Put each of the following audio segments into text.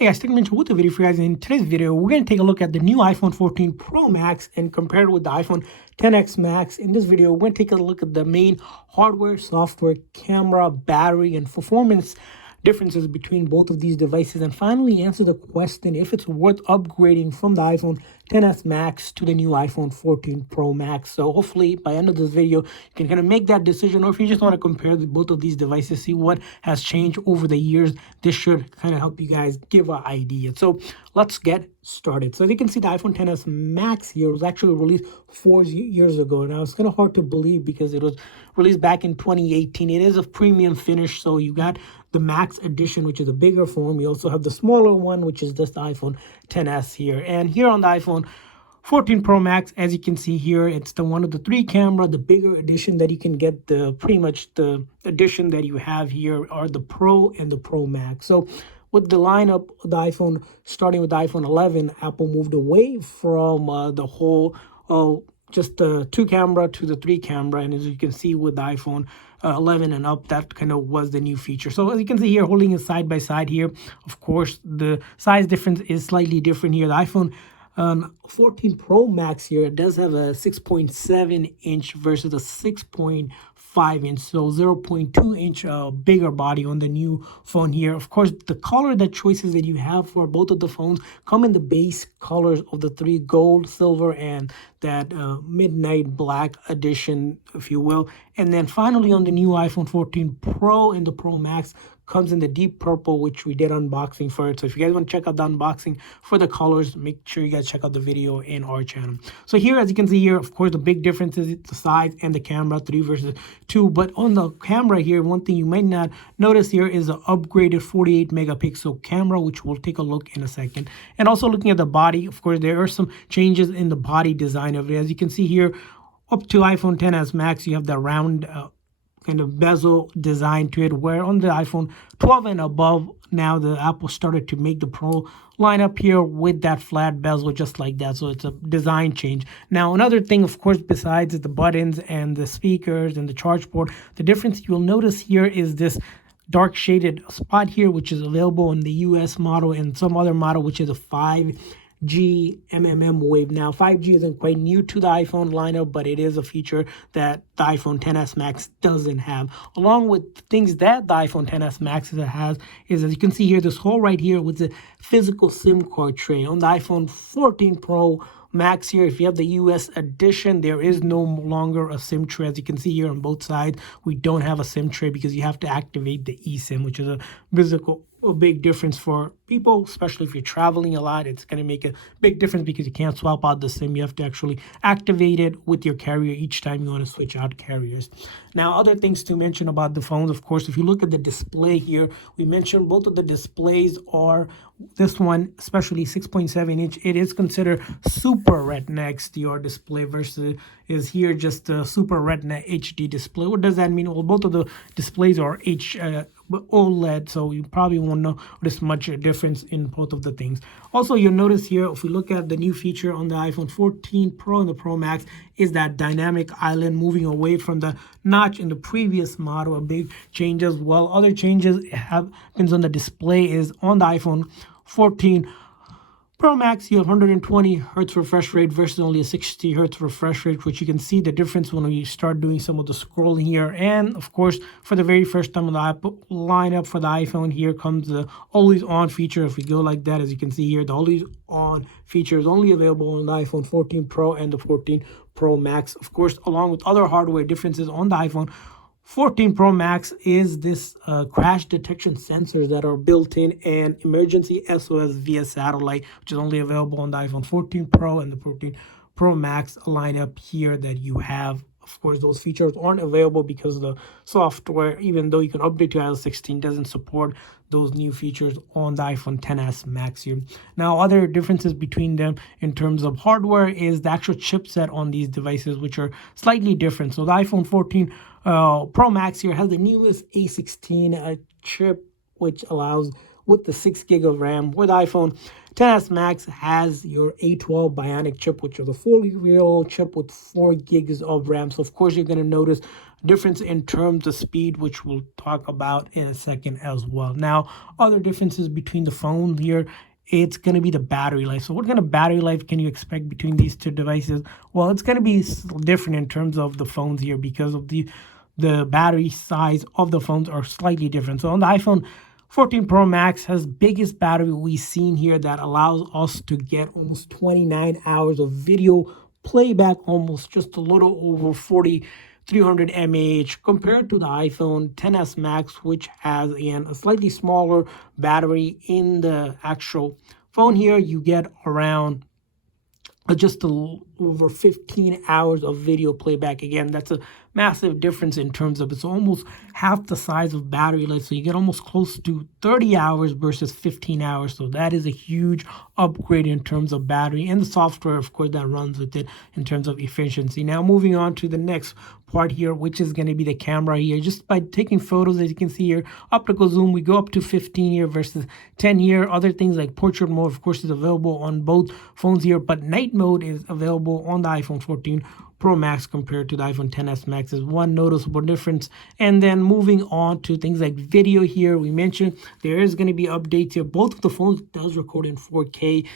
Hey guys, take a minute with the video for you guys. In today's video, we're going to take a look at the new iPhone 14 Pro Max and compare it with the iPhone XS Max. In this video, we're going to take a look at the main hardware, software, camera, battery, and performance differences between both of these devices, and finally answer the question if it's worth upgrading from the iPhone XS Max to the new iPhone 14 Pro Max. So hopefully by the end of this video, you can kind of make that decision, or if you just want to compare both of these devices, see what has changed over the years, this should kind of help you guys give an idea. So let's get started. So as you can see, the iPhone XS Max here was actually released 4 years ago. Now it's kind of hard to believe because it was released back in 2018. It is a premium finish, so you got the Max edition, which is a bigger phone. You also have the smaller one, which is just the iPhone XS here. And here on the iPhone 14 Pro Max, as you can see here, it's the one of the 3 camera, the bigger edition that you can get. The pretty much the edition that you have here are the Pro and the Pro Max. So with the lineup of the iPhone, starting with the iPhone 11, Apple moved away from the whole just the 2 camera to the 3 camera. And as you can see with the iPhone 11 and up, that kind of was the new feature. So as you can see here, holding it side by side here, of course, the size difference is slightly different here. The iPhone 14 Pro Max here does have a 6.7 inch versus a 6.5 inch, so 0.2 inch bigger body on the new phone here. Of course, the color, the choices that you have for both of the phones come in the base colors of the 3: gold, silver, and that midnight black edition, if you will. And then finally on the new iPhone 14 Pro and the Pro Max comes in the deep purple, which we did unboxing for it. So if you guys want to check out the unboxing for the colors, make sure you guys check out the video in our channel. So here, as you can see here, of course, the big difference is the size and the camera, 3 versus 2. But on the camera here, one thing you might not notice here is an upgraded 48 megapixel camera, which we'll take a look in a second. And also looking at the body, of course, there are some changes in the body design of it. As you can see here, up to iPhone XS Max, you have the round kind of bezel design to it, where on the iPhone 12 and above, now the Apple started to make the Pro line up here with that flat bezel just like that. So it's a design change. Now another thing, of course, besides the buttons and the speakers and the charge port, the difference you'll notice here is this dark shaded spot here, which is available in the US model and some other model, which is a 5G MMM wave. Now 5G isn't quite new to the iPhone lineup, but it is a feature that the iPhone XS Max doesn't have. Along with things that the iPhone XS Max has is, as you can see here, this hole right here with the physical SIM card tray. On the iPhone 14 Pro Max here, if you have the US edition, there is no longer a SIM tray. As you can see here on both sides, we don't have a SIM tray because you have to activate the eSIM, which is a big difference for people, especially if you're traveling a lot. It's going to make a big difference because you can't swap out the SIM. You have to actually activate it with your carrier each time you want to switch out carriers. Now, other things to mention about the phones, of course, if you look at the display here, we mentioned both of the displays are, this one, especially 6.7 inch, it is considered Super Retina XDR display versus is here just a Super Retina HD display. What does that mean? Well, both of the displays are OLED, so you probably won't notice much difference in both of the things. Also, you'll notice here, if we look at the new feature on the iPhone 14 Pro and the Pro Max, is that dynamic island, moving away from the notch in the previous model, a big change as well. Other changes happens on the display is on the iPhone 14 Pro Max, you have 120 hertz refresh rate versus only a 60 hertz refresh rate, which you can see the difference when we start doing some of the scrolling here. And of course, for the very first time on the Apple lineup for the iPhone, here comes the always on feature. If we go like that, as you can see here, the always on feature is only available on the iPhone 14 Pro and the 14 Pro Max. Of course, along with other hardware differences on the iPhone 14 Pro Max is this crash detection sensors that are built in, and emergency SOS via satellite, which is only available on the iPhone 14 Pro and the 14 Pro Max lineup here that you have. Of course, those features aren't available because the software, even though you can update to iOS 16, doesn't support those new features on the iPhone XS Max here. Now, other differences between them in terms of hardware is the actual chipset on these devices, which are slightly different. So the iPhone 14 Pro Max here has the newest A16 chip, which allows with the 6 gig of RAM. With iPhone XS Max has your A12 Bionic chip, which is a 4-year-old chip with 4 gigs of RAM. So of course you're going to notice difference in terms of speed, which we'll talk about in a second as well. Now, other differences between the phones here, it's going to be the battery life. So what kind of battery life can you expect between these two devices? Well, it's going to be different in terms of the phones here because of the battery size of the phones are slightly different. So on the iPhone 14 Pro Max has biggest battery we've seen here that allows us to get almost 29 hours of video playback, almost just a little over 4,300 mAh compared to the iPhone XS Max, which has again a slightly smaller battery. In the actual phone here, you get around just over 15 hours of video playback. Again, that's a massive difference in terms of it's almost half the size of battery life. So you get almost close to 30 hours versus 15 hours. So that is a huge upgrade in terms of battery and the software, of course, that runs with it in terms of efficiency. Now, moving on to the next part here, which is going to be the camera here. Just by taking photos, as you can see here, optical zoom, we go up to 15 here versus 10 here. Other things like portrait mode, of course, is available on both phones here, but night mode is available on the iPhone 14 Pro Max compared to the iPhone XS Max is one noticeable difference. And then moving on to things like video here, we mentioned there is going to be updates here. Both of the phones does record in 4K,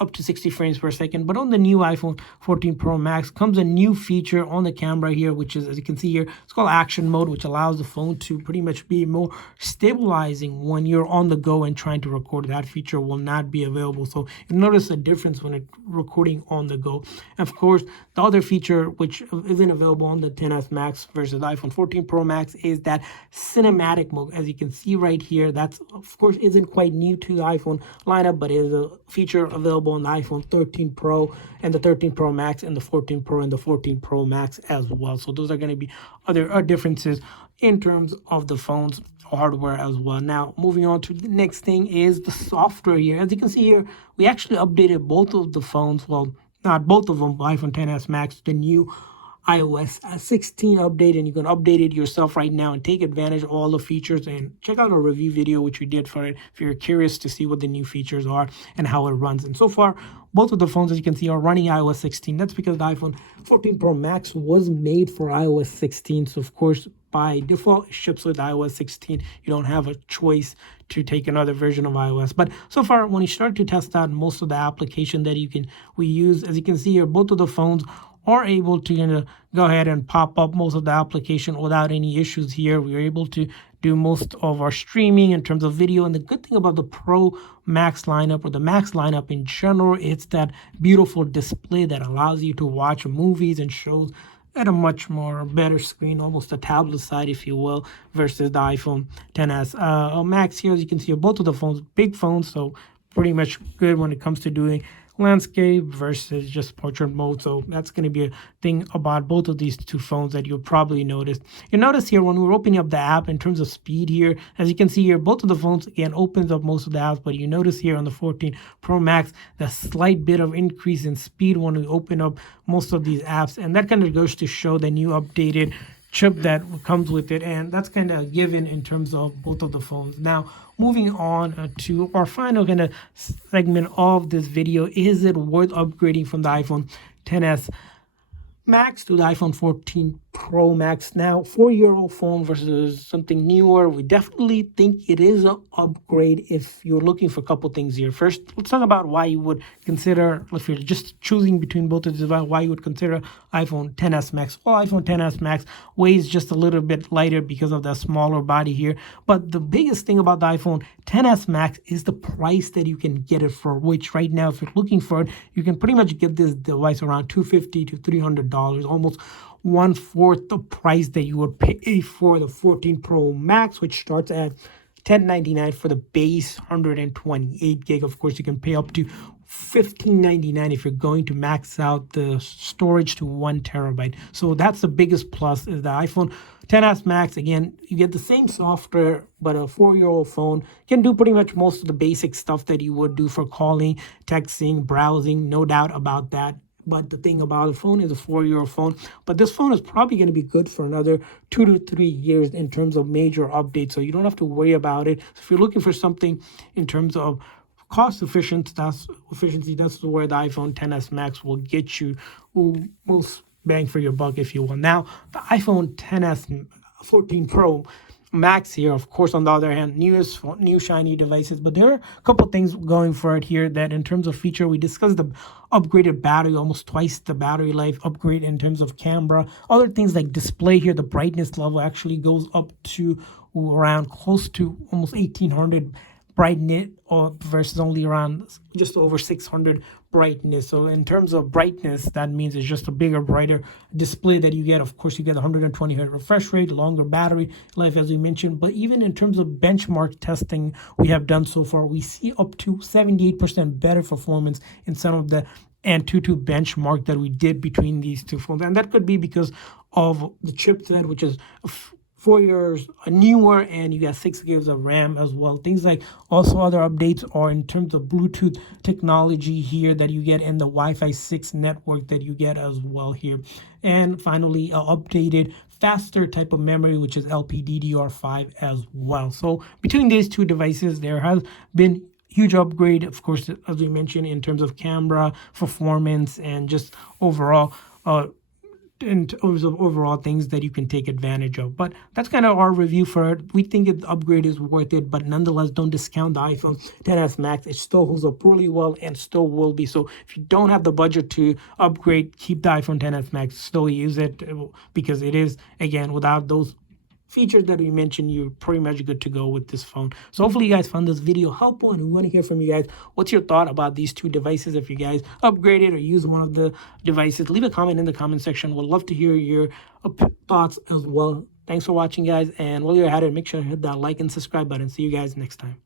up to 60 frames per second. But on the new iPhone 14 Pro Max comes a new feature on the camera here, which is, as you can see here, it's called action mode, which allows the phone to pretty much be more stabilizing when you're on the go and trying to record. That feature will not be available. So you'll notice a difference when it's recording on the go. And of course, the other feature which isn't available on the XS Max versus the iPhone 14 Pro Max is that cinematic mode. As you can see right here, that's of course isn't quite new to the iPhone lineup, but it is a feature available on the iPhone 13 Pro and the 13 Pro Max and the 14 Pro and the 14 Pro Max as well. So those are going to be other differences in terms of the phone's hardware as well. Now, moving on to the next thing is the software here. As you can see here, we actually updated both of the phones. Well, not both of them, iPhone XS Max, the new iOS 16 update, and you can update it yourself right now and take advantage of all the features. And check out our review video which we did for it if you're curious to see what the new features are and how it runs. And so far, both of the phones, as you can see, are running iOS 16. That's because the iPhone 14 Pro Max was made for iOS 16. So of course, by default, it ships with iOS 16. You don't have a choice to take another version of iOS. But so far, when you start to test out most of the application that we use, as you can see here, both of the phones are able to go ahead and pop up most of the application without any issues here. We're able to do most of our streaming in terms of video. And the good thing about the Pro Max lineup or the Max lineup in general, it's that beautiful display that allows you to watch movies and shows at a much more better screen, almost a tablet side, if you will, versus the iPhone XS Max here. As you can see, both of the phones, big phones, so pretty much good when it comes to doing landscape versus just portrait mode. So that's going to be a thing about both of these two phones that you'll probably notice. You notice here when we're opening up the app in terms of speed here, as you can see here, both of the phones again opens up most of the apps, but you notice here on the 14 Pro Max the slight bit of increase in speed when we open up most of these apps, and that kind of goes to show the new updated chip that comes with it, and that's kind of given in terms of both of the phones. Now, moving on to our final kind of segment of this video, is it worth upgrading from the iPhone XS Max to the iPhone 14 Pro Max? Now, 4-year-old phone versus something newer, we definitely think it is an upgrade if you're looking for a couple things here. First, let's talk about why you would consider, if you're just choosing between both of these, why you would consider iPhone XS Max. Well, iPhone XS Max weighs just a little bit lighter because of the smaller body here. But the biggest thing about the iPhone XS Max is the price that you can get it for, which right now, if you're looking for it, you can pretty much get this device around $250 to $300, almost 1/4 the price that you would pay for the 14 Pro Max, which starts at $1099 for the base 128 gig. Of course, you can pay up to $1599 if you're going to max out the storage to 1 terabyte. So that's the biggest plus is the iPhone XS Max. Again, you get the same software, but a 4-year-old phone can do pretty much most of the basic stuff that you would do for calling, texting, browsing, no doubt about that. But the thing about the phone is a 4-year phone. But this phone is probably going to be good for another 2 to 3 years in terms of major updates. So you don't have to worry about it. So if you're looking for something in terms of cost efficiency, that's where the iPhone 10s Max will get you most bang for your buck, if you will. Now, the iPhone 10s 14 Pro Max here, of course, on the other hand, new shiny devices, but there are a couple things going for it here that in terms of feature, we discussed the upgraded battery, almost twice the battery life upgrade in terms of camera. Other things like display here, the brightness level actually goes up to around close to almost 1800 brightness or versus only around just over 600 brightness. So in terms of brightness, that means it's just a bigger, brighter display that you get. Of course, you get 120 Hz refresh rate, longer battery life, as we mentioned. But even in terms of benchmark testing we have done so far, we see up to 78% better performance in some of the Antutu benchmark that we did between these two phones. And that could be because of the chipset, which is 4 years newer, and you got 6 gigs of RAM as well. Things like also other updates are in terms of Bluetooth technology here that you get, and the Wi-Fi 6 network that you get as well here. And finally, updated faster type of memory, which is LPDDR5 as well. So between these two devices, there has been huge upgrade, of course, as we mentioned, in terms of camera performance and just overall in terms of overall things that you can take advantage of. But that's kind of our review for it. We think the upgrade is worth it, but nonetheless, don't discount the iPhone 10s Max. It still holds up really well and still will be. So if you don't have the budget to upgrade, keep the iPhone 10s Max. Still use it because it is, again, without those features that we mentioned, you're pretty much good to go with this phone. So hopefully you guys found this video helpful, and we want to hear from you guys. What's your thought about these two devices? If you guys upgraded or use one of the devices, leave a comment in the comment section. We'd love to hear your thoughts as well. Thanks for watching, guys, and while you're at it, make sure to hit that like and subscribe button. See you guys next time.